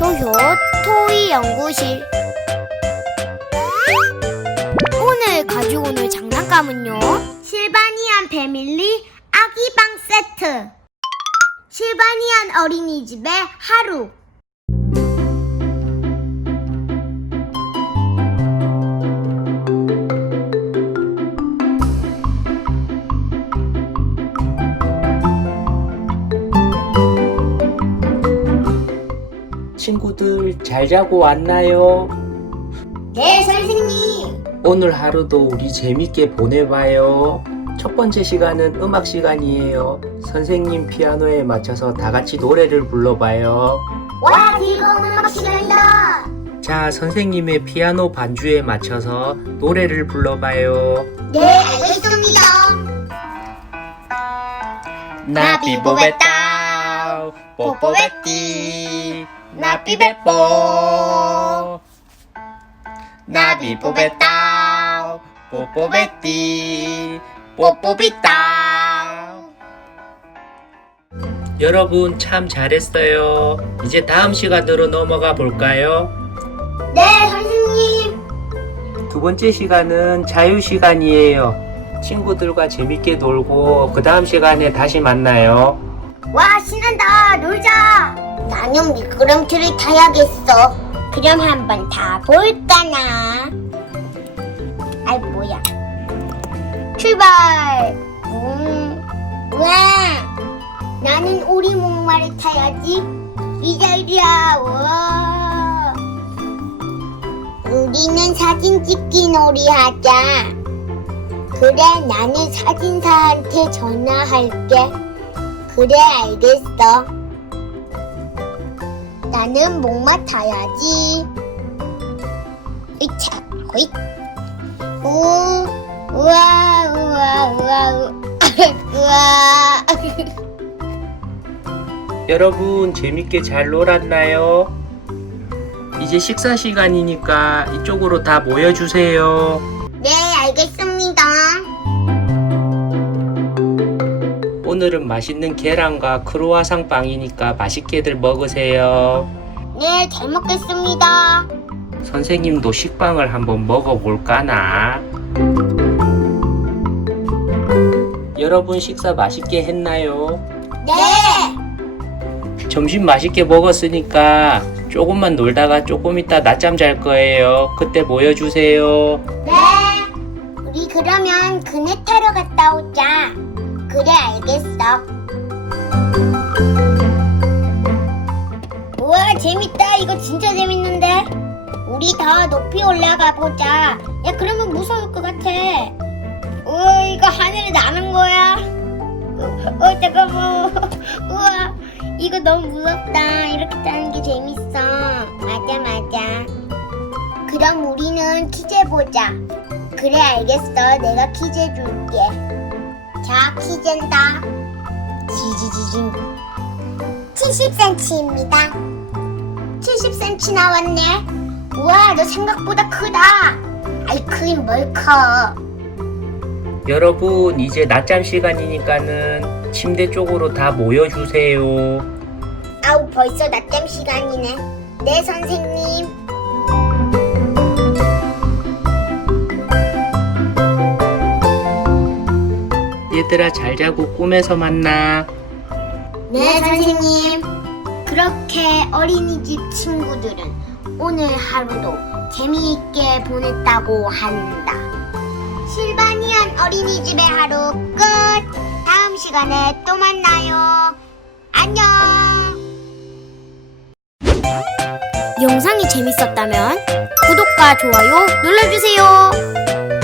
효효 토이 연구실. 오늘 가지고 올 장난감은요? 실바니안 패밀리 아기방 세트. 실바니안 어린이집의 하루 친구들 잘 자고 왔나요? 네 선생님 오늘 하루도 우리 재밌게 보내봐요. 첫 번째 시간은 음악 시간이에요. 선생님 피아노에 맞춰서 다 같이 노래를 불러봐요. 와 즐거운 음악 시간이다 자, 선생님의 피아노 반주에 맞춰서 노래를 불러봐요. 네 알겠습니다 나비보베따 뽀뽀베띠 나비베뽀 나비보베따 뽀뽀베띠 뽀뽀비따 여러분 참 잘했어요. 이제 다음 시간으로 넘어가 볼까요? 네 선생님 두 번째 시간은 자유 시간이에요. 친구들과 재밌게 놀고 그 다음 시간에 다시 만나요. 와 신난다. 놀자. 나는 미끄럼틀을 타야겠어. 그럼 한번 타볼까나? 아이 뭐야. 출발. 음. 우와. 나는 오리 목마를 타야지. 이자 이리야 우와. 우리는 사진 찍기 놀이 하자. 그래 나는 사진사한테 전화할게 그래 알겠어. 나는 목마 타야지. 으차, 호잇. 우, 우와, 우와, 우와, 우- 우와. 여러분 재밌게 잘 놀았나요? 이제 식사 시간이니까 이쪽으로 다 모여주세요. 오늘은 맛있는 계란과 크로와상 빵이니까 맛있게들 먹으세요. 네, 잘 먹겠습니다. 선생님도 식빵을 한번 먹어볼까나? 여러분 식사 맛있게 했나요? 네, 점심 맛있게 먹었으니까 조금만 놀다가 조금 있다 낮잠 잘 거예요. 그때 모여주세요. 네. 우리 그러면 그네 타러 갔다 오자. 그래, 알겠어. 우와, 재밌다. 이거 진짜 재밌는데? 우리 더 높이 올라가 보자. 야, 그러면 무서울 것 같아. 우와, 이거 하늘에 나는 거야? 어, 어, 잠깐만. 우와, 이거 너무 무섭다. 이렇게 타는 게 재밌어. 맞아, 맞아. 그럼 우리는 퀴즈 보자. 그래 알겠어. 내가 퀴즈 줄게. 자 퀴즈다. 지지지진. 70cm입니다. 70cm 나왔네. 우와 너 생각보다 크다. 아이 크긴 뭘 커. 여러분 이제 낮잠 시간이니까는 침대 쪽으로 다 모여주세요. 아우 벌써 낮잠 시간이네. 네 선생님. 얘들아 잘 자고 꿈에서 만나. 네, 선생님. 그렇게 어린이집 친구들은 오늘 하루도 재미있게 보냈다고 한다. 실바니안 어린이집의 하루 끝! 다음 시간에 또 만나요. 안녕! 영상이 재밌었다면 구독과 좋아요 눌러주세요.